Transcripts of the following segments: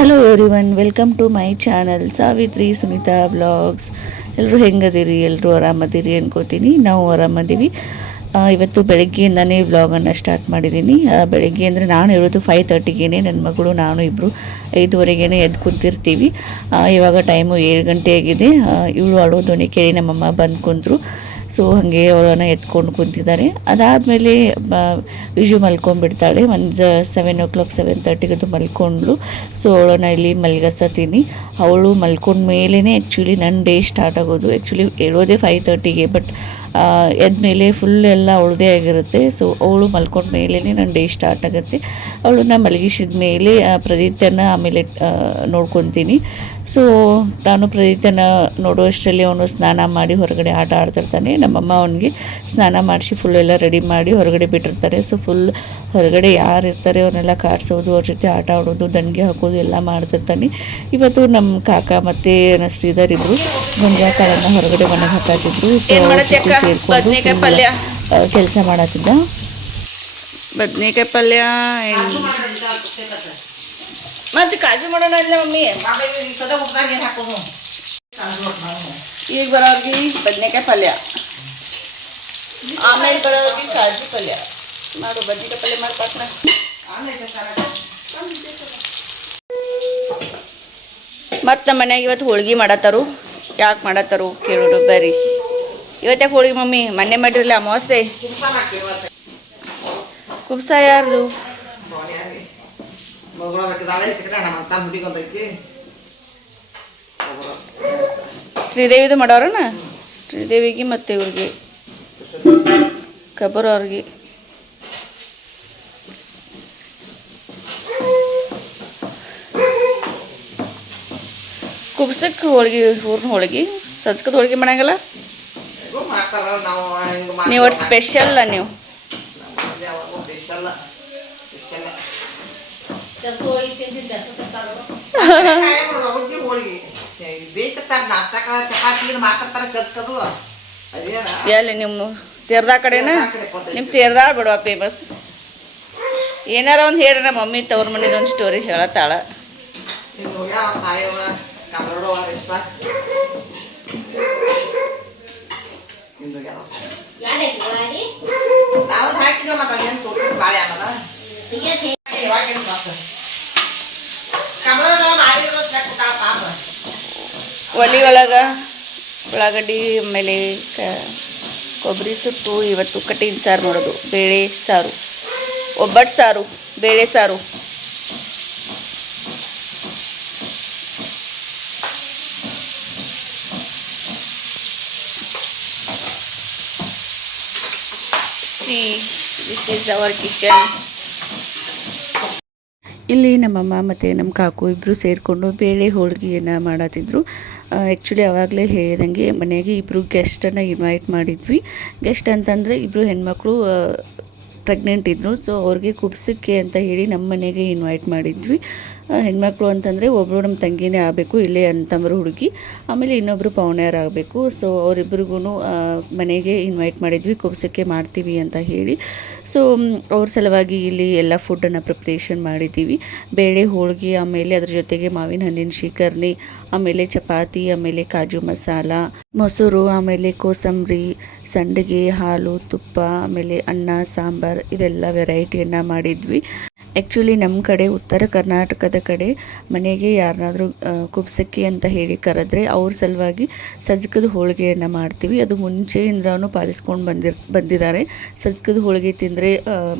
Hello everyone, welcome to my channel Savitri Sunita blogs. ಎಲ್ಲರೂ ಹೆಂಗದಿರಿ? ಎಲ್ಲರೂ ಆರಾಮದಿರಿ ಅನ್ಕೋತೀನಿ. ನಾವು ಆರಾಮದೀವಿ. ಇವತ್ತು ಬೆಳಗ್ಗೆಯಿಂದನೇ ವ್ಲಾಗನ್ನು ಸ್ಟಾರ್ಟ್ ಮಾಡಿದ್ದೀನಿ. ಬೆಳಗ್ಗೆ ಅಂದರೆ ನಾನು ಹೇಳೋದು 5:30ಗೆ. ನನ್ನ ಮಗಳು ನಾನು ಇಬ್ಬರು 5:30ಗೆ ಎದ್ದು ಕೂತಿರ್ತೀವಿ. ಇವಾಗ ಟೈಮು 7 ಗಂಟೆ ಆಗಿದೆ. ಇವಳು ಅಳೋದೊನೆ ಕೇಳಿ ನಮ್ಮಮ್ಮ ಬಂದು ಕುಂತರು. ಸೊ ಹಾಗೆ ಅವಳನ್ನು ಎತ್ಕೊಂಡು ಕುಂತಿದ್ದಾರೆ. ಅದಾದಮೇಲೆ ಯೂಶು ಮಲ್ಕೊಂಡ್ಬಿಡ್ತಾಳೆ. ಒಂದು 7 o'clock 7:30ಗೆ ಅದು ಮಲ್ಕೊಂಡ್ಳು. ಸೊ ಅವಳನ್ನು ಇಲ್ಲಿ ಮಲ್ಗಸತೀನಿ. ಅವಳು ಮಲ್ಕೊಂಡ ಮೇಲೇ ಆ್ಯಕ್ಚುಲಿ ನನ್ನ ಡೇ ಸ್ಟಾರ್ಟ್ ಆಗೋದು. ಆ್ಯಕ್ಚುಲಿ ಹೇಳೋದೇ 5:30ಗೆ, ಬಟ್ ಎದ್ಮೇಲೆ ಫುಲ್ ಎಲ್ಲ ಅವಳದೇ ಆಗಿರುತ್ತೆ. ಸೊ ಅವಳು ಮಲ್ಕೊಂಡ ಮೇಲೇ ನನ್ನ ಡೇ ಸ್ಟಾರ್ಟ್ ಆಗುತ್ತೆ. ಅವಳನ್ನ ಮಲಗಿಸಿದ ಮೇಲೆ ಪ್ರದೀಪ್ತನ ಆಮೇಲೆ ನೋಡ್ಕೊತೀನಿ. ಸೊ ನಾನು ಪ್ರದೀಪ್ತನ ನೋಡುವಷ್ಟರಲ್ಲಿ ಅವನು ಸ್ನಾನ ಮಾಡಿ ಹೊರಗಡೆ ಆಟ ಆಡ್ತಿರ್ತಾನೆ. ನಮ್ಮಮ್ಮ ಅವನಿಗೆ ಸ್ನಾನ ಮಾಡಿಸಿ ಫುಲ್ ಎಲ್ಲ ರೆಡಿ ಮಾಡಿ ಹೊರಗಡೆ ಬಿಟ್ಟಿರ್ತಾರೆ. ಸೊ ಫುಲ್ ಹೊರಗಡೆ ಯಾರು ಇರ್ತಾರೆ ಅವ್ರನ್ನೆಲ್ಲ ಕಾಡಿಸೋದು, ಅವ್ರ ಜೊತೆ ಆಟ ಆಡೋದು, ದಂಡಿಗೆ ಹಾಕೋದು ಎಲ್ಲ ಮಾಡ್ತಿರ್ತಾನೆ. ಇವತ್ತು ನಮ್ಮ ಕಾಕ ಮತ್ತು ಶ್ರೀಧರ್ ಇಬ್ಬರು ಗೊಂಜಾಳ ಕಾಳನ್ನು ಹೊರಗಡೆ ಮನೆಗೆ ಹಾಕಾತಿದ್ರು. ಸೇರ್ಕೊಂಡು ಕೆಲಸ ಮಾಡತ್ತಿದ್ದ. ಬದನೆಕಾಯಿ ಪಲ್ಯ ಮತ್ತೆ ಕಾಜು ಮಾಡೋಣ ಇಲ್ಲ ಮಮ್ಮಿ. ಈಗ ಬರೋರ್ಗಿ ಬದನೆಕಾಯಿ ಪಲ್ಯ, ಆಮೇಲೆ ಬರೋರ್ಗಿ ಕಾಜು ಪಲ್ಯ ಮಾಡು. ಬದನೆಕಾಯಿ ಪಲ್ಯ ಮಾಡಿ ಪಾಟ್ನ. ಮತ್ತು ನಮ್ಮ ಮನ್ಯಾಗ ಇವತ್ತು ಹೋಳ್ಗೆ ಮಾಡತ್ತಾರು. ಯಾಕೆ ಮಾಡತ್ತಾರು ಕೇಳೋರು ಬರ್ರಿ. ಇವತ್ತಾಕೆ ಹೋಳಿಗೆ ಮಮ್ಮಿ? ಮೊನ್ನೆ ಮಾಡಿರಲಿಲ್ಲ ಅಮಾವಾಸ್ಯೆ. ಕುಬ್ಸ ಯಾರ್ದು? ಶ್ರೀದೇವಿದು ಮಾಡೋರನ? ಶ್ರೀದೇವಿಗೆ ಮತ್ತು ಇವ್ರಿಗೆ ಕಬ್ಬರ್ ಅವ್ರಿಗೆ. ಕುಬ್ಸಕ್ಕೆ ಹೋಳ್ಗೆ, ಹೂರ್ನ ಹೋಳ್ಗೆ, ಸಜ್ಕದ ಹೋಳ್ಗೆ ಮಾಡಂಗಲ್ಲ ನೀವು? ಒಟ್ಟು ಸ್ಪೆಷಲ್ ನೀವು. ಎಲ್ಲಿ ನಿಮ್ಮ ತೇರ್ದಾ ಕಡೆನ? ನಿಮ್ಮ ತೇರ್ದಾ ಬಿಡುವ ಫೇಮಸ್. ಏನಾರ ಒಂದು ಹೇಳ್ರಿ. ನಮ್ಮ ಮಮ್ಮಿ ತವ್ರ ಮನೆದೊಂದು ಸ್ಟೋರಿ ಹೇಳತ್ತಾಳ. ಒಲಿ ಒಳಗೆ ಉಳ್ಳಾಗಡ್ಡಿ ಆಮೇಲೆ ಕೊಬ್ಬರಿ ಸುಟ್ಟು ಇವತ್ತು ಕಟ್ಟಿನ ಸಾರು ಮಾಡೋದು. ಬೇಳೆ ಸಾರು, ಒಬ್ಬಟ್ಟು ಸಾರು, ಬೇಳೆ ಸಾರು. This is our kitchen. ಇಲ್ಲಿ ನಮ್ಮಮ್ಮ ಮತ್ತು ನಮ್ಮ ಕಾಕು ಇಬ್ಬರು ಸೇರಿಕೊಂಡು ಬೇಳೆ ಹೋಳಿಗೆಯನ್ನು ಮಾಡತ್ತಿದ್ರು. ಆ್ಯಕ್ಚುಲಿ ಆವಾಗಲೇ ಹೇಳಿದಂಗೆ ಮನೆಗೆ ಇಬ್ಬರು ಗೆಸ್ಟನ್ನು ಇನ್ವೈಟ್ ಮಾಡಿದ್ವಿ. ಗೆಸ್ಟ್ ಅಂತಂದರೆ ಇಬ್ಬರು ಹೆಣ್ಮಕ್ಳು ಪ್ರೆಗ್ನೆಂಟ್ ಇದ್ದರು. ಸೊ ಅವ್ರಿಗೆ ಕುಬ್ಸಕ್ಕೆ ಅಂತ ಹೇಳಿ ನಮ್ಮ ಮನೆಗೆ ಇನ್ವೈಟ್ ಮಾಡಿದ್ವಿ. ಹೆಣ್ಮಕ್ಳು ಅಂತಂದರೆ ಒಬ್ಬರು ನಮ್ಮ ತಂಗಿನೇ ಆಗಬೇಕು, ಇಲ್ಲೇ ಅಂತಂದ್ರೆ ಹುಡುಗಿ, ಆಮೇಲೆ ಇನ್ನೊಬ್ಬರು ಪೌಣ್ಯರಾಗಬೇಕು. ಸೊ ಅವರಿಬ್ಬರಿಗೂ ಮನೆಗೆ ಇನ್ವೈಟ್ ಮಾಡಿದ್ವಿ, ಕುಬ್ಸಕ್ಕೆ ಮಾಡ್ತೀವಿ ಅಂತ ಹೇಳಿ. ಸೊ ಅವ್ರ ಸಲುವಾಗಿ ಇಲ್ಲಿ ಎಲ್ಲ ಫುಡ್ಡನ್ನು ಪ್ರಿಪ್ರೇಷನ್ ಮಾಡಿದ್ದೀವಿ. ಬೇಳೆ ಹೋಳಿಗೆ, ಆಮೇಲೆ ಅದ್ರ ಜೊತೆಗೆ ಮಾವಿನ ಹಣ್ಣಿನ ಶ್ರೀಕರ್ಣಿ, ಆಮೇಲೆ ಚಪಾತಿ, ಆಮೇಲೆ ಕಾಜು ಮಸಾಲ, ಮೊಸರು, ಆಮೇಲೆ ಕೋಸಂಬರಿ, ಸಂಡಿಗೆ, ಹಾಲು, ತುಪ್ಪ, ಆಮೇಲೆ ಅನ್ನ, ಸಾಂಬಾರು, ಇದೆಲ್ಲ ವೆರೈಟಿಯನ್ನು ಮಾಡಿದ್ವಿ. ಆ್ಯಕ್ಚುಲಿ ನಮ್ಮ ಕಡೆ ಉತ್ತರ ಕರ್ನಾಟಕದ ಕಡೆ ಮನೆಗೆ ಯಾರನ್ನಾದರೂ ಕುಬ್ಸಕ್ಕೆ ಅಂತ ಹೇಳಿ ಕರೆದ್ರೆ ಅವ್ರ ಸಲುವಾಗಿ ಸಜ್ಕದ ಹೋಳಿಗೆಯನ್ನು ಮಾಡ್ತೀವಿ. ಅದು ಮುಂಚೆಯಿಂದನೂ ಪಾಲಿಸ್ಕೊಂಡು ಬಂದಿದ್ದಾರೆ. ಸಜ್ಕದ ಹೋಳಿಗೆ ತಿಂದರೆ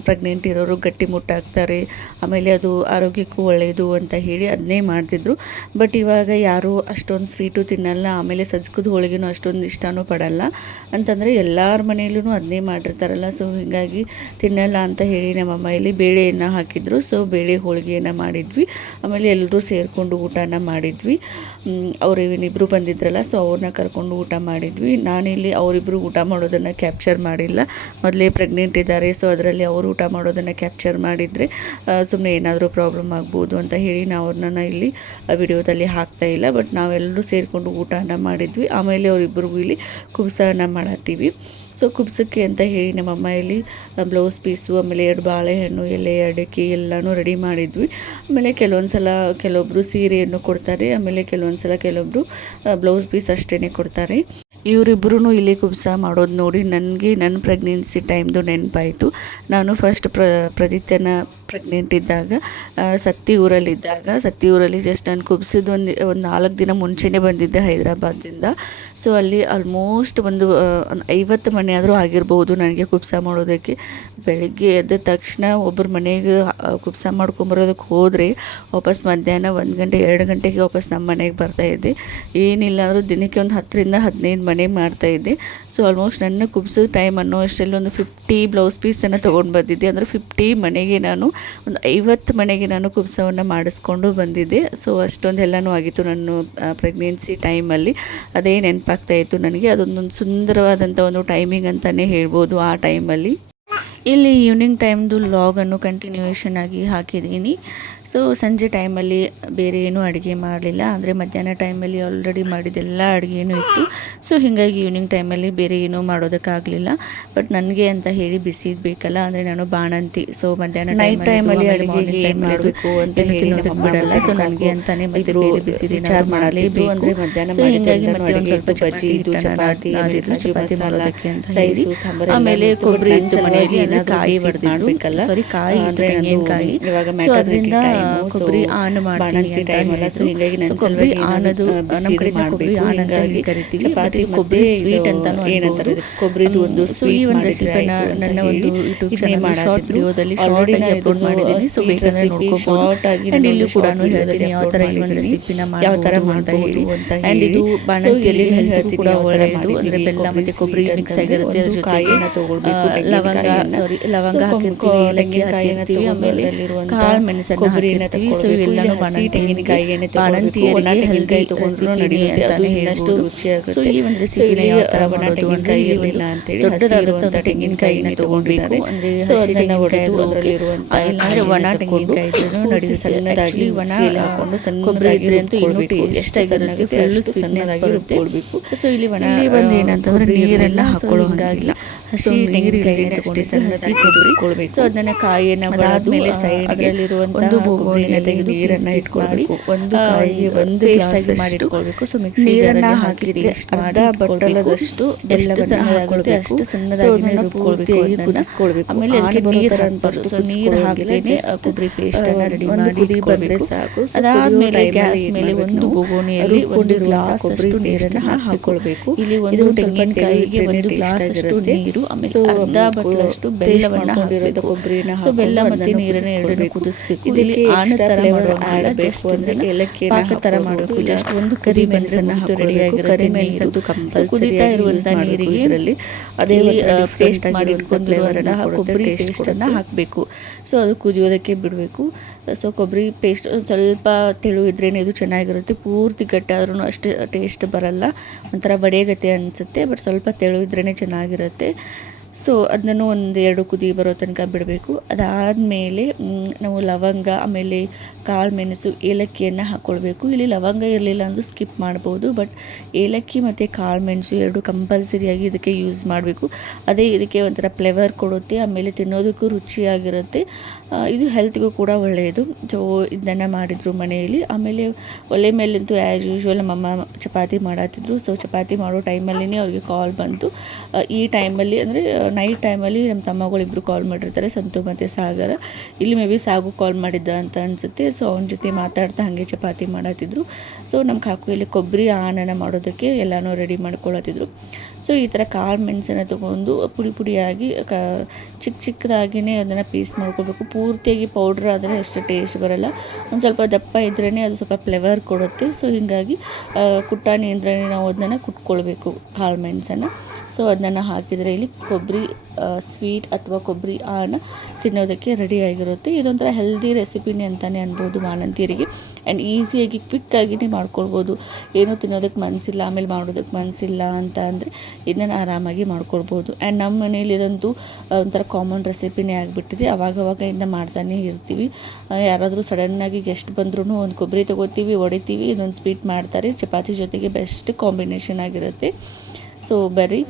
ಪ್ರೆಗ್ನೆಂಟ್ ಇರೋರು ಗಟ್ಟಿಮುಟ್ಟಾಗ್ತಾರೆ, ಆಮೇಲೆ ಅದು ಆರೋಗ್ಯಕ್ಕೂ ಒಳ್ಳೆಯದು ಅಂತ ಹೇಳಿ ಅದನ್ನೇ ಮಾಡ್ತಿದ್ರು. ಬಟ್ ಇವಾಗ ಯಾರೂ ಅಷ್ಟೊಂದು ಸ್ವೀಟು ತಿನ್ನಲ್ಲ, ಆಮೇಲೆ ಸಜ್ಕದ ಹೋಳಿಗೆನೂ ಅಷ್ಟೊಂದು ಇಷ್ಟನೂ ಪಡಲ್ಲ. ಅಂತಂದರೆ ಎಲ್ಲರ ಮನೆಯಲ್ಲೂ ಅದನ್ನೇ ಮಾಡಿರ್ತಾರಲ್ಲ. ಸೊ ಹೀಗಾಗಿ ತಿನ್ನಲ್ಲ ಅಂತ ಹೇಳಿ ನಮ್ಮಮ್ಮ ಇಲ್ಲಿ ಬೇಳೆಯನ್ನು ಹಾಕಿದ್ರು. ಸೊ ಬೇಳೆ ಹೋಳಿಗೆಯನ್ನು ಮಾಡಿದ್ವಿ. ಆಮೇಲೆ ಎಲ್ಲರೂ ಸೇರಿಕೊಂಡು ಊಟನ ಮಾಡಿದ್ವಿ. ಅವರು ಇವನಿಬ್ಬರು ಬಂದಿದ್ರಲ್ಲ, ಸೊ ಅವ್ರನ್ನ ಕರ್ಕೊಂಡು ಊಟ ಮಾಡಿದ್ವಿ. ನಾನಿಲ್ಲಿ ಅವರಿಬ್ಬರು ಊಟ ಮಾಡೋದನ್ನು ಕ್ಯಾಪ್ಚರ್ ಮಾಡಿಲ್ಲ. ಮೊದಲೇ ಪ್ರೆಗ್ನೆಂಟ್ ಇದ್ದಾರೆ. ಸೊ ಅದರಲ್ಲಿ ಅವರು ಊಟ ಮಾಡೋದನ್ನು ಕ್ಯಾಪ್ಚರ್ ಮಾಡಿದರೆ ಸುಮ್ಮನೆ ಏನಾದರೂ ಪ್ರಾಬ್ಲಮ್ ಆಗ್ಬೋದು ಅಂತ ಹೇಳಿ ನಾವು ಅವ್ರನ್ನ ಇಲ್ಲಿ ವಿಡಿಯೋದಲ್ಲಿ ಹಾಕ್ತಾಯಿಲ್ಲ. ಬಟ್ ನಾವೆಲ್ಲರೂ ಸೇರಿಕೊಂಡು ಊಟನ ಮಾಡಿದ್ವಿ. ಆಮೇಲೆ ಅವರಿಬ್ಬರಿಗೂ ಇಲ್ಲಿ ಕುಬ್ಸವನ್ನು ಮಾಡತ್ತೀವಿ. ಸೊ ಕುಬ್ಸಕ್ಕೆ ಅಂತ ಹೇಳಿ ನಮ್ಮಮ್ಮ ಇಲ್ಲಿ ಬ್ಲೌಸ್ ಪೀಸು, ಆಮೇಲೆ 2 ಬಾಳೆಹಣ್ಣು, ಎಲೆ, ಅಡಿಕೆ ಎಲ್ಲನೂ ರೆಡಿ ಮಾಡಿದ್ವಿ. ಆಮೇಲೆ ಕೆಲವೊಂದು ಸಲ ಕೆಲವೊಬ್ಬರು ಸೀರೆಯನ್ನು ಕೊಡ್ತಾರೆ, ಆಮೇಲೆ ಕೆಲವೊಂದು ಸಲ ಕೆಲವೊಬ್ಬರು ಬ್ಲೌಸ್ ಪೀಸ್ ಅಷ್ಟೇ ಕೊಡ್ತಾರೆ. ಇವರಿಬ್ಬರೂ ಇಲ್ಲಿ ಕುಬ್ಸ ಮಾಡೋದು ನೋಡಿ ನನಗೆ ನನ್ನ ಪ್ರೆಗ್ನೆನ್ಸಿ ಟೈಮ್ದು ನೆನಪಾಯಿತು. ನಾನು ಫಸ್ಟ್ ಪ್ರದಿತ್ಯನ ಪ್ರೆಗ್ನೆಂಟ್ ಇದ್ದಾಗ ಸತ್ತಿ ಊರಲ್ಲಿ ಜಸ್ಟ್ ನಾನು ಕುಬ್ಸಿದ್ದು ಒಂದು 4 ದಿನ ಮುಂಚೆನೇ ಬಂದಿದ್ದೆ ಹೈದರಾಬಾದಿಂದ. ಸೊ ಅಲ್ಲಿ ಆಲ್ಮೋಸ್ಟ್ ಒಂದು 50 ಮನೆ ಆದರೂ ಆಗಿರ್ಬೋದು ನನಗೆ ಕುಬ್ಸ ಮಾಡೋದಕ್ಕೆ. ಬೆಳಗ್ಗೆ ಎದ್ದ ತಕ್ಷಣ ಒಬ್ಬರ ಮನೆಗೆ ಕುಬ್ಸ ಮಾಡ್ಕೊಂಬರೋದಕ್ಕೆ ಹೋದರೆ ವಾಪಸ್ ಮಧ್ಯಾಹ್ನ 1 ಗಂಟೆ 2 ಗಂಟೆಗೆ ವಾಪಸ್ ನಮ್ಮ ಮನೆಗೆ ಬರ್ತಾಯಿದ್ದೆ. ಏನಿಲ್ಲ ಅಂದರೂ ದಿನಕ್ಕೆ ಒಂದು 10ರಿಂದ 15 ಮನೆ ಮಾಡ್ತಾಯಿದ್ದೆ. ಸೊ ಆಲ್ಮೋಸ್ಟ್ ನನ್ನ ಕುಬ್ಸೋ ಟೈಮ್ ಅನ್ನೋ ಅಷ್ಟರಲ್ಲಿ ಒಂದು 50 ಬ್ಲೌಸ್ ಪೀಸನ್ನು ತೊಗೊಂಡು ಬಂದಿದ್ದೆ. ಅಂದರೆ 50 ಮನೆಗೆ ನಾನು ಒಂದು 50 ಮನೆಗೆ ನಾನು ಕುಬ್ಸವನ್ನು ಮಾಡಿಸ್ಕೊಂಡು ಬಂದಿದ್ದೆ. ಸೊ ಅಷ್ಟೊಂದೆಲ್ಲನೂ ಆಗಿತ್ತು ನನ್ನ ಪ್ರೆಗ್ನೆನ್ಸಿ ಟೈಮಲ್ಲಿ. ಅದೇ ನೆನಪಾಗ್ತಾಯಿತ್ತು ನನಗೆ. ಅದೊಂದೊಂದು ಸುಂದರವಾದಂಥ ಒಂದು ಟೈಮಿಂಗ್ ಅಂತಲೇ ಹೇಳ್ಬೋದು ಆ ಟೈಮಲ್ಲಿ. ಇಲ್ಲಿ ಈವ್ನಿಂಗ್ ಟೈಮ್ದು ಲಾಗನ್ನು ಕಂಟಿನ್ಯೂಯೇಷನ್ ಆಗಿ ಹಾಕಿದ್ದೀನಿ. ಸೊ ಸಂಜೆ ಟೈಮಲ್ಲಿ ಬೇರೆ ಏನೂ ಅಡುಗೆ ಮಾಡಲಿಲ್ಲ. ಅಂದರೆ ಮಧ್ಯಾಹ್ನ ಟೈಮಲ್ಲಿ ಆಲ್ರೆಡಿ ಮಾಡಿದ್ದೆಲ್ಲ ಅಡುಗೆನೂ ಇತ್ತು. ಸೊ ಹೀಗಾಗಿ ಈವ್ನಿಂಗ್ ಟೈಮಲ್ಲಿ ಬೇರೆ ಏನೂ ಮಾಡೋದಕ್ಕಾಗಲಿಲ್ಲ. ಬಟ್ ನನಗೆ ಅಂತ ಹೇಳಿ ಬಿಸಿದು ಬೇಕಲ್ಲ, ಅಂದರೆ ನಾನು ಬಾಣಂತಿ. ಸೊ ಮಧ್ಯಾಹ್ನ ಟೈಮಲ್ಲಿ ಅಡುಗೆಗೆ ಏನು ಮಾಡಬೇಕು ಅಂತ ಹೇಳಿ ಬಿಡಲ್ಲ. ಸೊ ನನಗೆ ಅಂತಲೇ ಮತ್ತೆ ಬೇರೆ ಬಿಸಿದು ಮಾಡಲೇಬೇಕು. ಅಂದರೆ ಮಧ್ಯಾಹ್ನ ಹೀಗಾಗಿ ಮತ್ತೆ ಒಂದು ಸ್ವಲ್ಪ ಬಜ್ಜಿ ಚಪಾತಿ ಮಾಡೋದಕ್ಕೆ ಅಂತ ಹೇಳಿ. ಆಮೇಲೆ ಕೊಬ್ಬರಿ ಇತ್ತು ಮನೆಯಲ್ಲಿ, ಕಾಯಿ ಹೊಡೆದಿಡ್ಬೇಕಲ್ಲ, ಸಾರಿ ಕಾಯಿ ತೆಂಗಿನಕಾಯಿ. ಸೊ ಅದರಿಂದ ಕೊಬ್ಬರಿ ಆನ್ ಮಾಡ್ತೀನಿ ಅಂತ ಹೇಳಿ. ಸೊ ಹೀಗಾಗಿ ನನ್ನ ಸಲುವಾಗಿ ಆನದು ನಮ್ಮ ಕಡೆ ಕೊಬ್ಬರಿ ಆನ್ ಅಂತ ಹೇಳಿ ಕರಿತೀವಿ. ಚಪಾತಿ ಕೊಬ್ಬರಿ ಸ್ವೀಟ್ ಅಂತಾನು ಏನಂತಾರೆ, ಕೊಬ್ಬರಿದು ಒಂದು. ಸೊ ಈ ಒಂದು ರೆಸಿಪಿನ ನನ್ನ ಒಂದು ಯೂಟ್ಯೂಬ್ ಚಾನಲ್ ಶಾರ್ಟ್ ವಿಡಿಯೋದಲ್ಲಿ ಶಾರ್ಟ್ ಆಗಿ ಅಪ್ಲೋಡ್ ಮಾಡಿದ್ದೀನಿ. ಸೊ ಬೇಕಾದ್ರೆ ನೋಡ್ಕೋಬಹುದು. ಅಂಡ್ ಇಲ್ಲೂ ಕೂಡ ಹೇಳ್ತೀನಿ ಯಾವ ಥರ ಈ ಒಂದು ರೆಸಿಪಿನ ಯಾವ ಥರ ಅಂತ ಹೇಳಿ. ಅಂಡ್ ಇದು ಬಾಣಂತಿಯಲ್ಲಿ ಹೆಲ್ತ್ ಕೂಡ ಒಳ್ಳೆಯದು. ಅಂದರೆ ಬೆಲ್ಲ ಮತ್ತು ಕೊಬ್ಬರಿ ಮಿಕ್ಸ್ ಆಗಿರುತ್ತೆ. ಅದ್ರ ಜೊತೆಗೆ ಲವಂಗ ಹಾಕಿರ್ತೀವಿ, ಏಲಕ್ಕಿ ಹಾಕಿರ್ತೀವಿ, ಆಮೇಲೆ ಕಾಳು ಮೆಣಸನ್ನು ಹಾಕಿರ್ತೀವಿ. ಸೊ ಇವೆಲ್ಲನೂ ಬಾಣಂತಿಯರಿಗೆ ಹೆಲ್ದಿ ತಗೊಂಡ್ರು ನಡೆಯುತ್ತೆ, ಅಂತಾನೆ ಹೇಳ್ಬೋದು. ಸೊ ಈ ಒಂದು ರೆಸಿಪಿನ ಯಾವ ಥರ ಮಾಡೋದು ಅಂತ ಹೇಳಿಲ್ಲ ಅಂತೇಳಿ ದೊಡ್ಡದಾದಂಥ ತೆಂಗಿನಕಾಯಿನ ತಗೊಂಡ್ಬೇಕು. ಅಂದರೆ ಹಸಿ ತೆಂಗಿನಕಾಯಿ ಇಲ್ಲಾಂದರೆ ಒಣ ತೆಂಗಿನಕಾಯಿ ಇದ್ರೂ ನಡೆಯುತ್ತೆ. ಆ್ಯಕ್ಚುಲಿ ಒಣ ಹಾಕೊಂಡು ಕೊಬ್ಬರಿ ಇದ್ರೆ ಅಂತೂ ಇನ್ನೂ ಟೇಸ್ಟ್ ಆಗಿರುತ್ತೆ, ಫುಲ್ಲು ಸ್ವೀಟ್ನೆಸ್ ಬರುತ್ತೆ. ಸೊ ಇಲ್ಲಿ ಒಂದು ಏನಂತಂದ್ರೆ ನೀರೆಲ್ಲ ಹಾಕೊಳ್ಳೋ ಹಾಗಿಲ್ಲ, ಹಸಿ ತೆಂಗಿನಕಾಯಿ ಅಷ್ಟೇ ಹಸಿ ಕೊಬ್ಬರಿ. ಸೊ ಅದನ್ನ ಕಾಯಿಯನ್ನು ಅದಾದ್ಮೇಲೆ ಸೈಡ್ ಅದರಲ್ಲಿರುವಂಥ ಒಂದು ಬೋಗೋಣಿನ ತೆಗೆದು ನೀರನ್ನು ಇಟ್ಕೊಳ್ಬೇಕು. ಒಂದು ಕಾಯಿಗೆ ಒಂದು ಪೇಸ್ಟ್ ಆಗಿ ಮಾಡಿಟ್ಕೊಳ್ಬೇಕು. ಸೊ ಮಿಕ್ಸಿ ಜಾರನ್ನ ಹಾಕಿದ್ರೆ ಅರ್ಧ ಬಟ್ಟಲದಷ್ಟು ಬೆಲ್ಲವನ್ನು ಹಾಕಬೇಕು. ಅಷ್ಟು ಸಣ್ಣದಾಗಿ ರುಬ್ಕೊಳ್ಬೇಕು. ಆಮೇಲೆ ಅದಕ್ಕೆ ನೀರು ಹಾಕಬಾರ್ದು. ಸೊ ನೀರು ಹಾಕಿದ್ರೆ ಕೊಬ್ಬರಿ ಪೇಸ್ಟ್ ಅನ್ನ ರೆಡಿ ಮಾಡಿ ಕುದಿ ಬಂದ್ರೆ ಸಾಕು. ಅದಾದ್ಮೇಲೆ ಗ್ಯಾಸ್ ಮೇಲೆ ಒಂದು ಬೋಗೋಣಿಯಲ್ಲಿ 1 ಗ್ಲಾಸ್ ಅಷ್ಟು ನೀರನ್ನು ಹಾಕಿಕೊಳ್ಬೇಕು. ಇಲ್ಲಿ ಒಂದು ತೆಂಗಿನಕಾಯಿಗೆ 1 ಗ್ಲಾಸ್ ಅಷ್ಟು ನೀರು, ಆಮೇಲೆ ಅರ್ಧ ಬಟ್ಟಲಷ್ಟು ಬೆಲ್ಲವನ್ನು ಹಾಕಬೇಕು. ಕೊಬ್ಬರಿನ ಸೊ ಬೆಲ್ಲ ಮತ್ತೆ ನೀರನ್ನು ಎರಡನ್ನೂ ಕುದಿಸ್ಬೇಕು. ಇದರಲ್ಲಿ ಆಣ ತರ ಮಾಡಬೇಕು, ಅಂದ್ರೆ ಏಲಕ್ಕಿ ಪಾಕ ತರ ಮಾಡಬೇಕು. ಜಸ್ಟ್ ಒಂದು ಕರಿಮೆಣಸನ್ನು ರೆಡಿಯಾಗಿರುತ್ತೆ. ಕರಿಮೆಣಸಂತೂ ಕಂಪಲ್ಸರಿ. ಕುದಿತಾ ಇರುವಂತ ನೀರಿಗೆ ಇದರಲ್ಲಿ ಅದೇ ಪೇಸ್ಟ್ ಮಾಡಿ ಇಟ್ಕೊಂಡಿರುವಂತಹ ಕೊಬ್ಬರಿ ಪೇಸ್ಟ್ ಅನ್ನ ಹಾಕಬೇಕು. ಸೊ ಅದು ಕುದಿಯೋದಕ್ಕೆ ಬಿಡಬೇಕು. ಸೊ ಕೊಬ್ಬರಿ ಪೇಸ್ಟ್ ಸ್ವಲ್ಪ ತೆಳು ಇದ್ರೇನೆ ಇದು ಚೆನ್ನಾಗಿರುತ್ತೆ. ಪೂರ್ತಿ ಗಟ್ಟಾದ್ರೂ ಅಷ್ಟು ಟೇಸ್ಟ್ ಬರಲ್ಲ, ಒಂಥರ ಬಡೆಗತೆ ಅನಿಸುತ್ತೆ. ಬಟ್ ಸ್ವಲ್ಪ ತೆಳು ಇದ್ರೇ ಚೆನ್ನಾಗಿರುತ್ತೆ. ಸೊ ಅದನ್ನು 1-2 ಕುದಿ ಬರೋ ತನಕ ಬಿಡಬೇಕು. ಅದಾದಮೇಲೆ ನಾವು ಲವಂಗ, ಆಮೇಲೆ ಕಾಳು ಮೆಣಸು, ಏಲಕ್ಕಿಯನ್ನು ಹಾಕ್ಕೊಳ್ಬೇಕು. ಇಲ್ಲಿ ಲವಂಗ ಇರಲಿಲ್ಲ ಅಂದರೂ ಸ್ಕಿಪ್ ಮಾಡ್ಬೋದು. ಬಟ್ ಏಲಕ್ಕಿ ಮತ್ತು ಕಾಳು ಮೆಣಸು 2 ಕಂಪಲ್ಸರಿಯಾಗಿ ಇದಕ್ಕೆ ಯೂಸ್ ಮಾಡಬೇಕು. ಅದೇ ಇದಕ್ಕೆ ಒಂಥರ ಫ್ಲೇವರ್ ಕೊಡುತ್ತೆ, ಆಮೇಲೆ ತಿನ್ನೋದಕ್ಕೂ ರುಚಿಯಾಗಿರುತ್ತೆ. ಇದು ಹೆಲ್ತ್ಗೂ ಕೂಡ ಒಳ್ಳೆಯದು. ಸೊ ಇದನ್ನು ಮಾಡಿದರು ಮನೆಯಲ್ಲಿ. ಆಮೇಲೆ ಒಲೆ ಮೇಲಂತೂ ಆ್ಯಸ್ ಯೂಶ್ವಲ್ ನಮ್ಮಮ್ಮ ಚಪಾತಿ ಮಾಡತ್ತಿದ್ರು. ಸೊ ಚಪಾತಿ ಮಾಡೋ ಟೈಮಲ್ಲೇ ಅವ್ರಿಗೆ ಕಾಲ್ ಬಂತು. ಈ ಟೈಮಲ್ಲಿ ಅಂದರೆ ನೈಟ್ ಟೈಮಲ್ಲಿ ನಮ್ಮ ತಮ್ಮಗಳಿಬ್ಬರು ಕಾಲ್ ಮಾಡಿರ್ತಾರೆ, ಸಂತು ಮತ್ತು ಸಾಗರ. ಇಲ್ಲಿ ಮೇ ಬಿ ಸಾಗು ಕಾಲ್ ಮಾಡಿದ್ದ ಅಂತ ಅನಿಸುತ್ತೆ. ಸೊ ಅವನ ಜೊತೆ ಮಾತಾಡ್ತಾ ಹಾಗೆ ಚಪಾತಿ ಮಾಡತ್ತಿದ್ರು. ಸೊ ನಮ್ಮ ಕಾಕು ಇಲ್ಲಿ ಕೊಬ್ಬರಿ ಆನನ ಮಾಡೋದಕ್ಕೆ ಎಲ್ಲನೂ ರೆಡಿ ಮಾಡ್ಕೊಳತ್ತಿದ್ರು. ಸೊ ಈ ಥರ ಕಾಳು ಮೆಣಸನ್ನು ತೊಗೊಂಡು ಪುಡಿ ಪುಡಿಯಾಗಿ ಚಿಕ್ಕದಾಗಿಯೇ ಅದನ್ನು ಪೀಸ್ ಮಾಡ್ಕೊಳ್ಬೇಕು. ಪೂರ್ತಿಯಾಗಿ ಪೌಡ್ರ್ ಆದರೆ ಅಷ್ಟು ಟೇಸ್ಟ್ ಬರೋಲ್ಲ. ಒಂದು ಸ್ವಲ್ಪ ದಪ್ಪ ಇದ್ರೇ ಅದು ಸ್ವಲ್ಪ ಫ್ಲೇವರ್ ಕೊಡುತ್ತೆ. ಸೊ ಹೀಗಾಗಿ ಕುಟ್ಟಾಣಿಯಿಂದಲೇ ನಾವು ಅದನ್ನು ಕುಟ್ಕೊಳ್ಬೇಕು ಕಾಳು ಮೆಣಸನ್ನು. ಸೊ ಅದನ್ನು ಹಾಕಿದರೆ ಇಲ್ಲಿ ಕೊಬ್ಬರಿ ಸ್ವೀಟ್ ಅಥವಾ ಕೊಬ್ಬರಿ ಆನ ತಿನ್ನೋದಕ್ಕೆ ರೆಡಿಯಾಗಿರುತ್ತೆ. ಇದೊಂಥರ ಹೆಲ್ದಿ ರೆಸಿಪಿನೇ ಅಂತಲೇ ಅನ್ಬೋದು ಬಾಣಂತಿಯರಿಗೆ. ಆ್ಯಂಡ್ ಈಸಿಯಾಗಿ ಕ್ವಿಕ್ಕಾಗಿಯೇ ಮಾಡ್ಕೊಳ್ಬೋದು. ಏನೂ ತಿನ್ನೋದಕ್ಕೆ ಮನಸ್ಸಿಲ್ಲ, ಆಮೇಲೆ ಮಾಡೋದಕ್ಕೆ ಮನಸ್ಸಿಲ್ಲ ಅಂತ ಅಂದರೆ ಇದನ್ನು ಆರಾಮಾಗಿ ಮಾಡ್ಕೊಳ್ಬೋದು. ಆ್ಯಂಡ್ ನಮ್ಮ ಮನೇಲಿ ಇದಂತೂ ಒಂಥರ ಕಾಮನ್ ರೆಸಿಪಿನೇ ಆಗಿಬಿಟ್ಟಿದೆ. ಅವಾಗವಾಗ ಇಂದ ಮಾಡ್ತಾನೆ ಇರ್ತೀವಿ. ಯಾರಾದರೂ ಸಡನ್ನಾಗಿ ಗೆಸ್ಟ್ ಬಂದ್ರೂ ಒಂದು ಕೊಬ್ಬರಿ ತೊಗೋತೀವಿ, ಹೊಡಿತೀವಿ, ಇದೊಂದು ಸ್ವೀಟ್ ಮಾಡ್ತಾರೆ. ಚಪಾತಿ ಜೊತೆಗೆ ಬೆಸ್ಟ್ ಕಾಂಬಿನೇಷನ್ ಆಗಿರುತ್ತೆ. ಸೊ ಬರ್ರಿ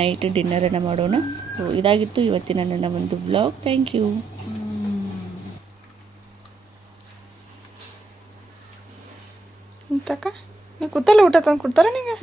ನೈಟ್ ಡಿನ್ನರನ್ನು ಮಾಡೋಣ. ಸೊ ಇದಾಗಿತ್ತು ಇವತ್ತಿನ ನನ್ನ ಒಂದು ವ್ಲಾಗ್. Thank you. ತಕ್ಕ ನೀ ಕೂತಲ್ಲ ಊಟ ತಂದು ಕೊಡ್ತಾರ ನಿಂಗೆ